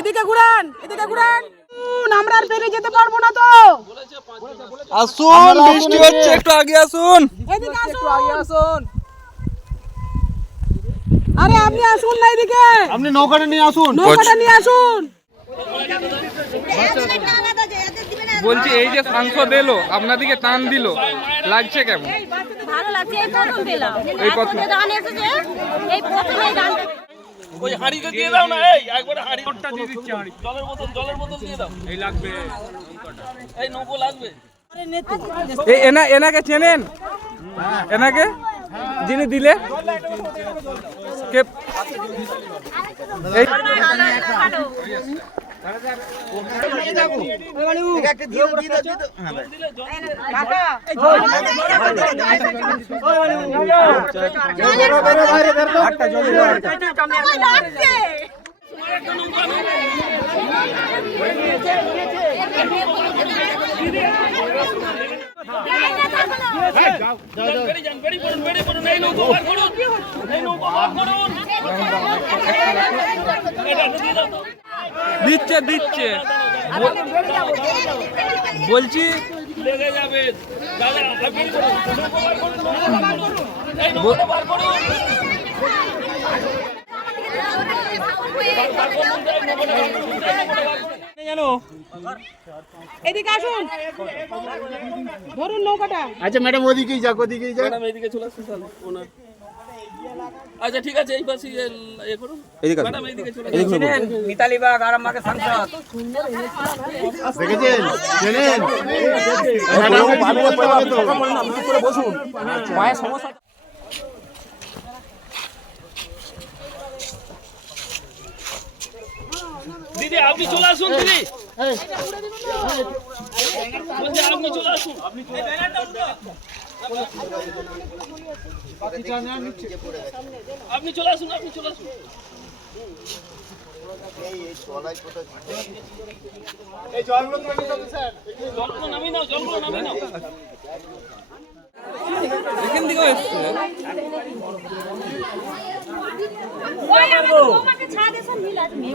এদিকে ঘুরান এদিকে ঘুরান। আমরা আর পেরে যেতে পারব না তো আসুন বৃষ্টি হচ্ছে একটু আগে আসুন। এদিকে আসুন। আরে আপনি আসুন না এদিকে। আপনি নৌকাটা নিয়ে আসুন। নৌকাটা নিয়ে আসুন। বলছি এই যে সাংসদ এলো আপনাদিকে টান দিল। লাগছে কেমন? ভালো লাগছে এই প্রথম পেলাম। এই প্রথম। গান এসেছে এই প্রথম। এই গান ওই হাঁড়িটা দিয়ে দাও না এই একবারে হাঁড়ি দিয়ে দিচ্ছি হাঁড়ি জলের বোতল জলের বোতল দিয়ে দাও। এই লাগবে। এই নৌকো লাগবে। এই এনা এনাকে চেনেন? এনাকে? যিনি দিলে? কে করুন। দিচ্ছে দিচ্ছে। বলছি এদিকে আসুন। ধরুন নৌকাটা। আচ্ছা ম্যাডাম ওদিকেই যাক ওদিকেই যাক। ম্যাডাম এইদিকে চলে আসুন ওনার আচ্ছা ঠিক আছে এই পাশে এ করুন। ম্যাডাম এইদিকে চলে আসুন দেখেছেন? চেনেন? ম্যাডাম বলতে হবে তো দিদি আপনি চলে আসুন দিদি। আপনি চলে আসুন। আপনি চলে আসুন আপনি চলে আসুন নাও জলগুলো নামিয়ে নাও। এখান থেকে এসছে। ওই আমি তোমাকে ছাদে সব মিলা এই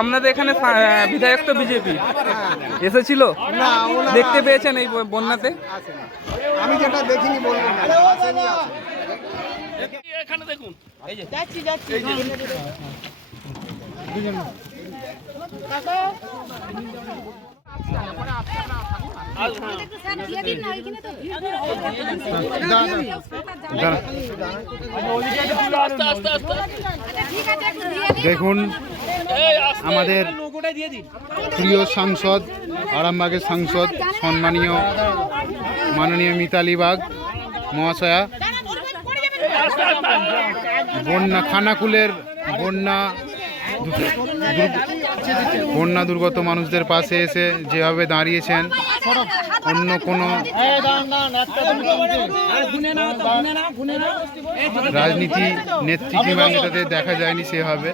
আপনাদের এখানে বিধায়ক তো বিজেপি। এসেছিল? না ওনারা দেখতে পেয়েছেন এই বন্যাতে? আমি যেটা দেখিনি। এখানে দেখুন। যাচ্ছি যাচ্ছি। দিয়ে দেখুন আমাদের প্রিয় সাংসদ আরামবাগের সাংসদ সম্মানীয় মাননীয় মিতালি বাগ মহাশয়া বন্যা খানাকুলের বন্যা বন্যা দুর্গত মানুষদের পাশে এসে যেভাবে দাঁড়িয়েছেন, অন্য কোনো রাজনীতি নেত্রী কিংবা নেতাদের দেখা যায়নি সেভাবে।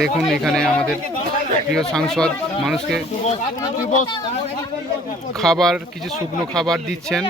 দেখুন এখানে আমাদের প্রিয় সাংসদ মানুষকে খাবার, কিছু শুকনো খাবার দিচ্ছেন।